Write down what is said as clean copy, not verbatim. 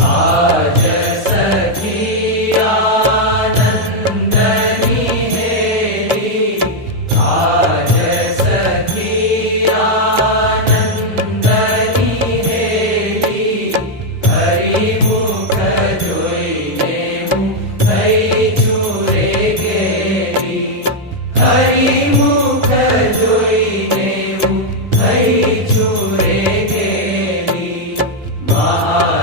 आज सखी आनंदनी हेरी, आज सखी आनंदनी हेरी, हरि मुख जोईने हूँ થઈ ચૂરે ઘેરી, હરિ મુખ જોઈને હું થઈ ચૂરે ઘેરી, મહા